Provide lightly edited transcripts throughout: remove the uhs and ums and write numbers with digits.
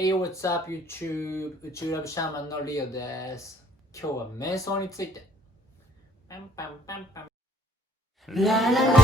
Hey, what's up YouTube? 宇宙ラブシャーマンのリオです。今日は瞑想について。パンパンパンパン。ララララララ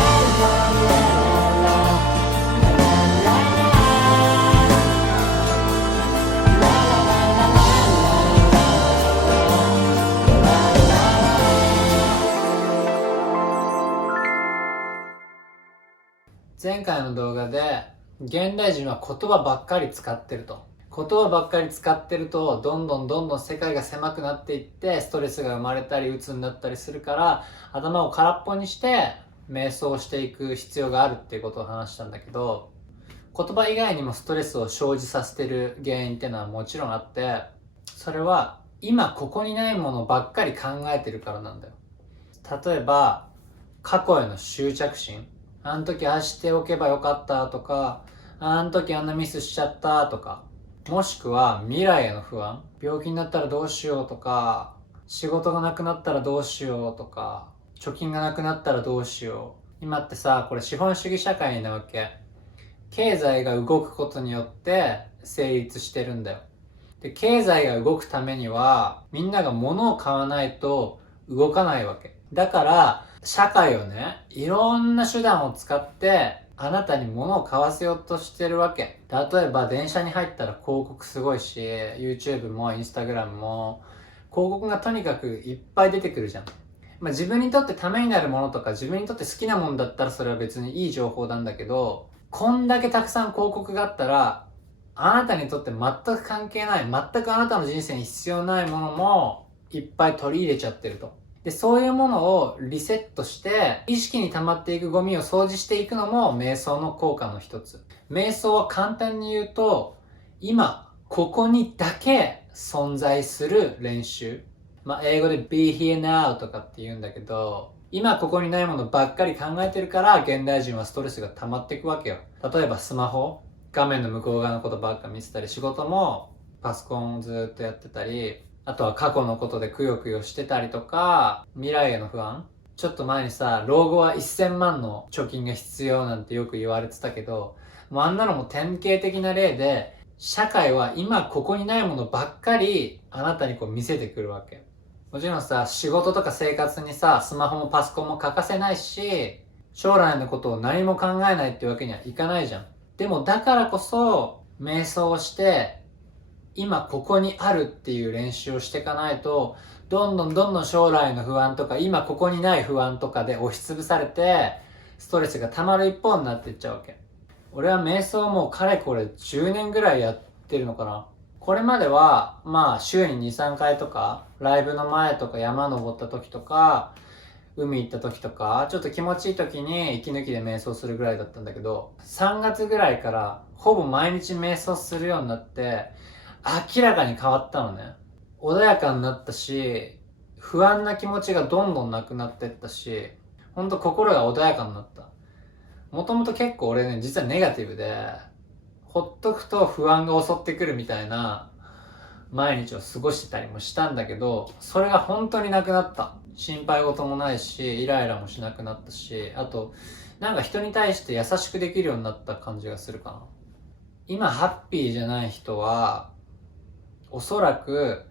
前回の動画で現代人は言葉ばっかり使ってると。言葉ばっかり使ってるとどんどん世界が狭くなっていってストレスが生まれたり鬱になったりするから頭を空っぽにして瞑想していく必要があるっていうことを話したんだけど、言葉以外にもストレスを生じさせてる原因っていうのはもちろんあって、それは今ここにないものばっかり考えてるからなんだよ。例えば過去への執着心、あの時ああしておけばよかったとか、あの時あんなミスしちゃったとか、もしくは未来への不安、病気になったらどうしようとか、仕事がなくなったらどうしようとか、貯金がなくなったらどうしよう。今ってさ、これ資本主義社会なわけ。経済が動くことによって成立してるんだよ。で、経済が動くためにはみんなが物を買わないと動かないわけだから、社会をね、いろんな手段を使ってあなたに物を買わせようとしてるわけ。例えば電車に入ったら広告すごいし、 YouTube も Instagram も広告がとにかくいっぱい出てくるじゃん。自分にとってためになるものとか自分にとって好きなものだったらそれは別にいい情報なんだけど、こんだけたくさん広告があったらあなたにとって全く関係ない、全くあなたの人生に必要ないものもいっぱい取り入れちゃってると。で、そういうものをリセットして意識に溜まっていくゴミを掃除していくのも瞑想の効果の一つ。瞑想は簡単に言うと、今ここにだけ存在する練習。英語で be here now とかって言うんだけど、今ここにないものばっかり考えてるから現代人はストレスが溜まっていくわけよ。例えばスマホ、画面の向こう側のことばっか見てたり、仕事もパソコンをずっとやってたり、あとは過去のことでくよくよしてたりとか、未来への不安。ちょっと前にさ、老後は1000万の貯金が必要なんてよく言われてたけど、もうあんなのも典型的な例で、社会は今ここにないものばっかりあなたにこう見せてくるわけ。もちろんさ、仕事とか生活にさ、スマホもパソコンも欠かせないし、将来のことを何も考えないってわけにはいかないじゃん。でもだからこそ瞑想をして今ここにあるっていう練習をしていかないと、どんどん将来の不安とか今ここにない不安とかで押しつぶされてストレスが溜まる一方になっていっちゃうわけ。俺は瞑想もうかれこれ10年ぐらいやってるのかな。これまでは週に 2,3 回とか、ライブの前とか山登った時とか海行った時とか、ちょっと気持ちいい時に息抜きで瞑想するぐらいだったんだけど、3月ぐらいからほぼ毎日瞑想するようになって明らかに変わったのね。穏やかになったし、不安な気持ちがどんどんなくなってったし、ほんと心が穏やかになった。もともと結構俺ね、実はネガティブで、ほっとくと不安が襲ってくるみたいな毎日を過ごしてたりもしたんだけど、それが本当になくなった。心配事もないし、イライラもしなくなったし、あとなんか人に対して優しくできるようになった感じがするかな。今ハッピーじゃない人はおそらく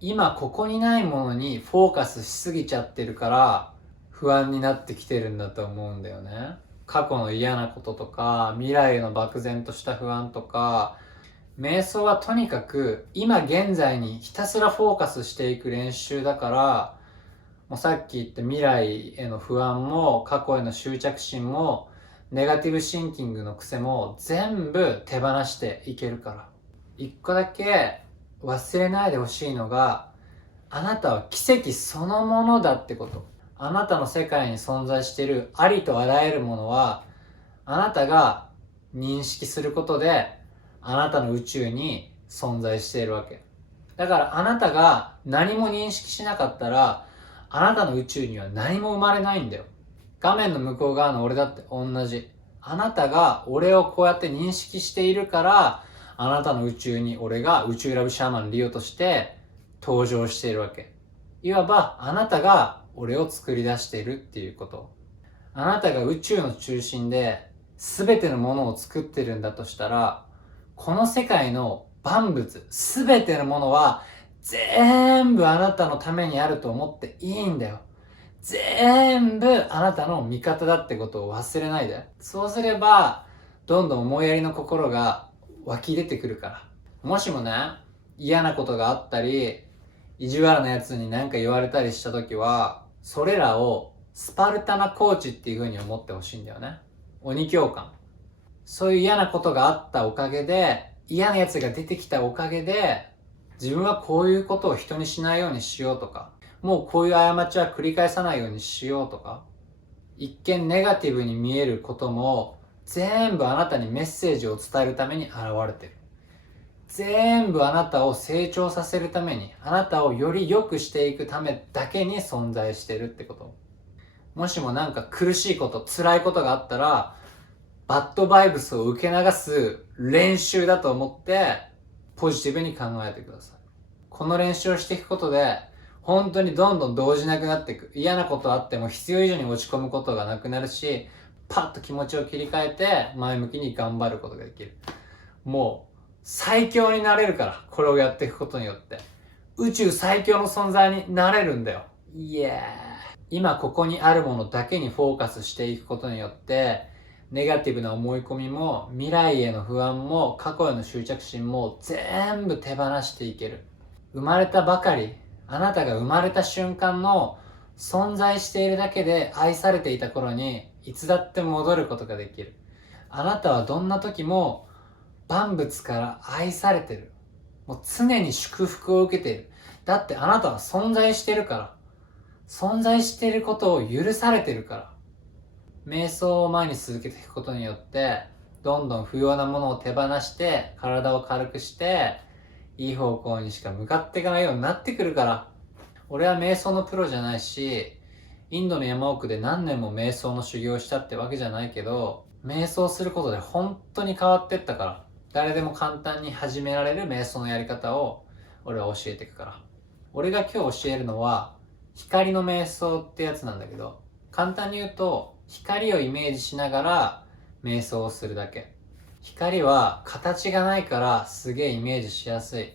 今ここにないものにフォーカスしすぎちゃってるから不安になってきてるんだと思うんだよね。過去の嫌なこととか未来への漠然とした不安とか、瞑想はとにかく今現在にひたすらフォーカスしていく練習だから、もうさっき言った未来への不安も過去への執着心もネガティブシンキングの癖も全部手放していけるから。一個だけ忘れないでほしいのが、あなたは奇跡そのものだってこと。あなたの世界に存在しているありとあらゆるものはあなたが認識することであなたの宇宙に存在しているわけだから、あなたが何も認識しなかったらあなたの宇宙には何も生まれないんだよ。画面の向こう側の俺だって同じ。あなたが俺をこうやって認識しているから、あなたの宇宙に俺が宇宙ラブシャーマンリオとして登場しているわけ。いわばあなたが俺を作り出しているっていうこと。あなたが宇宙の中心で全てのものを作ってるんだとしたら、この世界の万物、すべてのものは全部あなたのためにあると思っていいんだよ。全部あなたの味方だってことを忘れないで。そうすれば、どんどん思いやりの心が湧き出てくるから。もしもね、嫌なことがあったり、意地悪なやつに何か言われたりした時は、それらをスパルタなコーチっていう風に思ってほしいんだよね。鬼教官。そういう嫌なことがあったおかげで、嫌なやつが出てきたおかげで、自分はこういうことを人にしないようにしようとか、もうこういう過ちは繰り返さないようにしようとか、一見ネガティブに見えることも全部あなたにメッセージを伝えるために現れてる。全部あなたを成長させるために、あなたをより良くしていくためだけに存在してるってこと。もしもなんか苦しいこと、辛いことがあったら、バッドバイブスを受け流す練習だと思ってポジティブに考えてください。この練習をしていくことで本当にどんどん動じなくなっていく。嫌なことあっても必要以上に落ち込むことがなくなるし、パッと気持ちを切り替えて前向きに頑張ることができる。もう最強になれるから、これをやっていくことによって宇宙最強の存在になれるんだよ。イエーイ。今ここにあるものだけにフォーカスしていくことによってネガティブな思い込みも未来への不安も過去への執着心も全部手放していける。生まれたばかり、あなたが生まれた瞬間の存在しているだけで愛されていた頃にいつだって戻ることができる。あなたはどんな時も万物から愛されてる。もう常に祝福を受けている。だってあなたは存在してるから。存在していることを許されてるから。瞑想を前に続けていくことによってどんどん不要なものを手放して体を軽くしていい方向にしか向かっていかないようになってくるから。俺は瞑想のプロじゃないしインドの山奥で何年も瞑想の修行をしたってわけじゃないけど、瞑想することで本当に変わってったから。誰でも簡単に始められる瞑想のやり方を俺は教えていくから。俺が今日教えるのは光の瞑想ってやつなんだけど、簡単に言うと光をイメージしながら瞑想をするだけ。光は形がないからすげえイメージしやすい。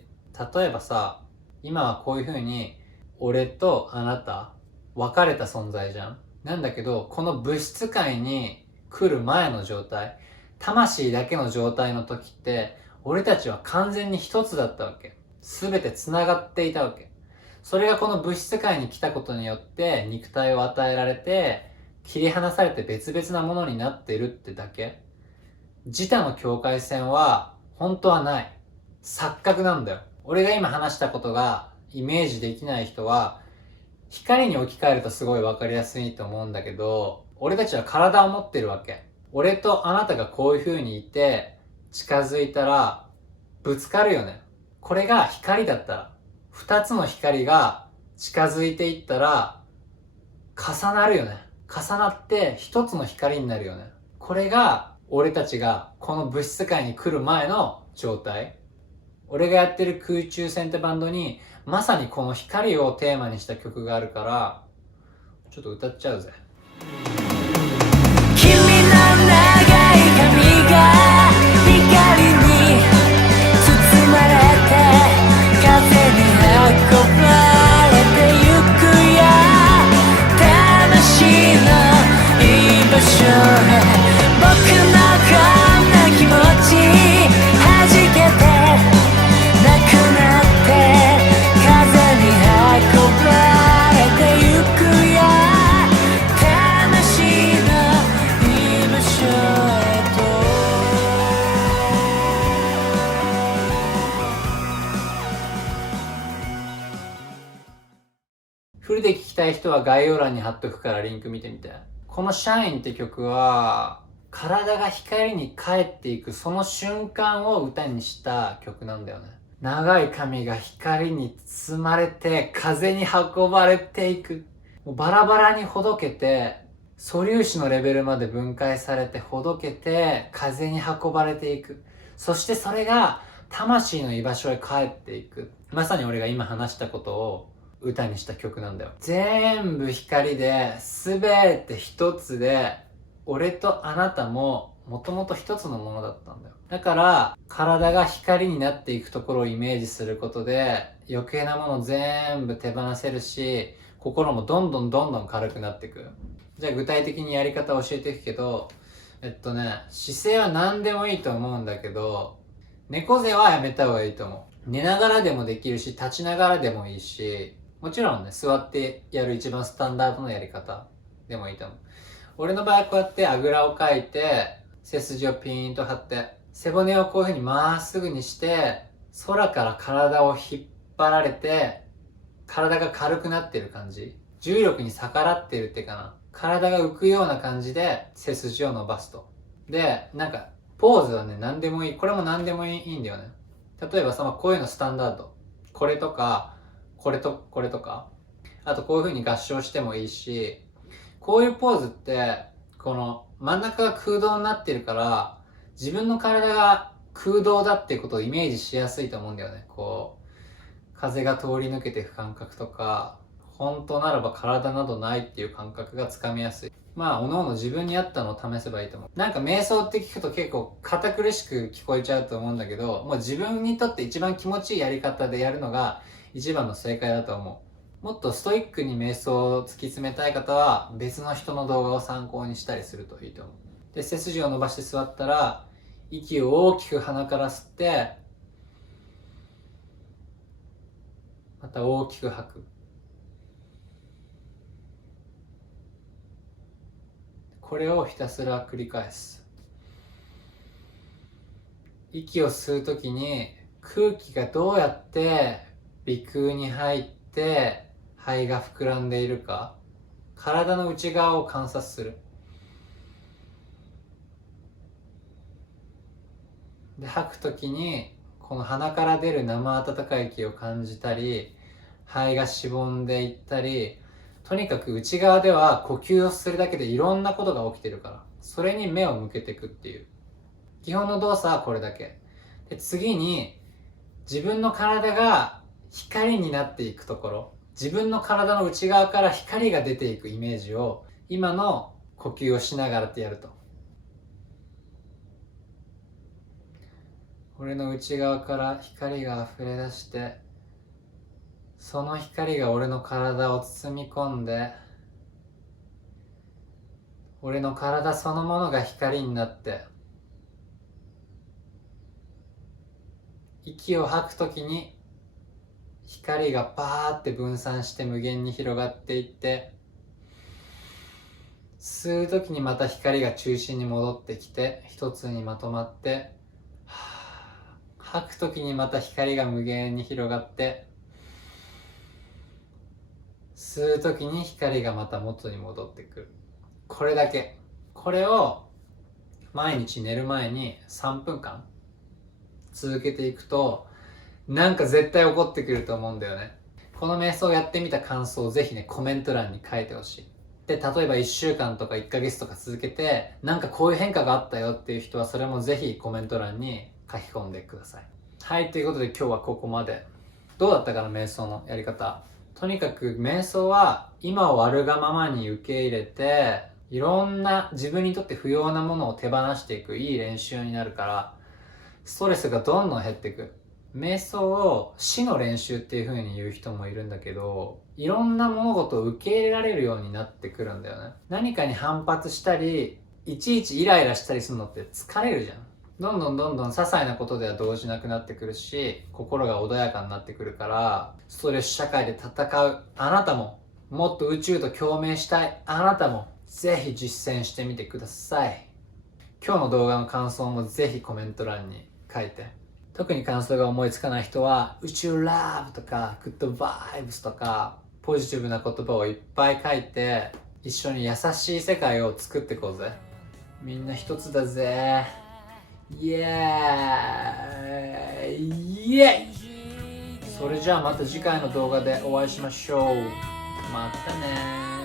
例えばさ、今はこういう風に俺とあなた別れた存在じゃん。なんだけどこの物質界に来る前の状態、魂だけの状態の時って俺たちは完全に一つだったわけ。全て繋がっていたわけ。それがこの物質界に来たことによって肉体を与えられて切り離されて別々なものになっているってだけ。自他の境界線は本当はない。錯覚なんだよ。俺が今話したことがイメージできない人は光に置き換えるとすごい分かりやすいと思うんだけど、俺たちは体を持ってるわけ。俺とあなたがこういう風にいて近づいたらぶつかるよね。これが光だったら、二つの光が近づいていったら重なるよね。重なって一つの光になるよね。これが俺たちがこの物質界に来る前の状態。俺がやってる空中戦ってバンドにまさにこの光をテーマにした曲があるから、ちょっと歌っちゃうぜ。君の長い髪が光に包まれて風に運ばれてゆくよ。魂の居場所へ僕のこんな気持ち弾けてなくなって風に運ばれてゆくよ。魂の居場所へと。フルで聴きたい人は概要欄に貼っとくからリンク見てみて。このシャインって曲は体が光に帰っていくその瞬間を歌にした曲なんだよね。長い髪が光に包まれて風に運ばれていく。もうバラバラにほどけて素粒子のレベルまで分解されてほどけて風に運ばれていく。そしてそれが魂の居場所へ帰っていく。まさに俺が今話したことを歌にした曲なんだよ。全部光で全て一つで俺とあなたももともと一つのものだったんだよ。だから体が光になっていくところをイメージすることで余計なもの全部手放せるし、心もどんどん軽くなっていく。じゃあ具体的にやり方を教えていくけど、姿勢は何でもいいと思うんだけど、猫背はやめた方がいいと思う。寝ながらでもできるし、立ちながらでもいいし、もちろんね、座ってやる一番スタンダードのやり方でもいいと思う。俺の場合はこうやってあぐらをかいて、背筋をピーンと張って、背骨をこういう風にまっすぐにして、空から体を引っ張られて、体が軽くなってる感じ。重力に逆らってるっていうかな。体が浮くような感じで背筋を伸ばすと。で、ポーズはね、何でもいい。これも何でもいいんだよね。例えばこういうのスタンダード。これとか、これとか。あとこういう風に合掌してもいいし、こういうポーズって、この真ん中が空洞になってるから、自分の体が空洞だっていうことをイメージしやすいと思うんだよね。風が通り抜けていく感覚とか、本当ならば体などないっていう感覚がつかみやすい。おのおの自分に合ったのを試せばいいと思う。瞑想って聞くと結構堅苦しく聞こえちゃうと思うんだけど、もう自分にとって一番気持ちいいやり方でやるのが一番の正解だと思う。もっとストイックに瞑想を突き詰めたい方は別の人の動画を参考にしたりするといいと思う。で、背筋を伸ばして座ったら、息を大きく鼻から吸って、また大きく吐く。これをひたすら繰り返す。息を吸うときに空気がどうやって鼻腔に入って肺が膨らんでいるか、体の内側を観察する。で、吐くときにこの鼻から出る生温かい息を感じたり、肺がしぼんでいったり、とにかく内側では呼吸をするだけでいろんなことが起きてるから、それに目を向けていくっていう基本の動作はこれだけで、次に自分の体が光になっていくところ、自分の体の内側から光が出ていくイメージを今の呼吸をしながらってやると、俺の内側から光が溢れ出して、その光が俺の体を包み込んで、俺の体そのものが光になって、息を吐くときに光がバーって分散して無限に広がっていって、吸うときにまた光が中心に戻ってきて一つにまとまって、吐くときにまた光が無限に広がって、吸うときに光がまた元に戻ってくる。これだけ。これを毎日寝る前に3分間続けていくと、絶対起こってくると思うんだよね。この瞑想をやってみた感想をぜひね、コメント欄に書いてほしい。で、例えば1週間とか1ヶ月とか続けて、こういう変化があったよっていう人は、それもぜひコメント欄に書き込んでください。はい、ということで今日はここまで。どうだったかな、瞑想のやり方。とにかく瞑想は今をあるがままに受け入れて、いろんな自分にとって不要なものを手放していくいい練習になるから、ストレスがどんどん減っていく。瞑想を死の練習っていう風に言う人もいるんだけど、いろんな物事を受け入れられるようになってくるんだよね。何かに反発したり、いちいちイライラしたりするのって疲れるじゃん。どんどん些細なことでは動じなくなってくるし、心が穏やかになってくるから、ストレス社会で戦うあなたも、もっと宇宙と共鳴したいあなたも、ぜひ実践してみてください。今日の動画の感想もぜひコメント欄に書いて。特に感想が思いつかない人は、宇宙ラブとか、グッドバイブスとか、ポジティブな言葉をいっぱい書いて、一緒に優しい世界を作っていこうぜ。みんな一つだぜ。イエーイイエイ。それじゃあまた次回の動画でお会いしましょう。またねー。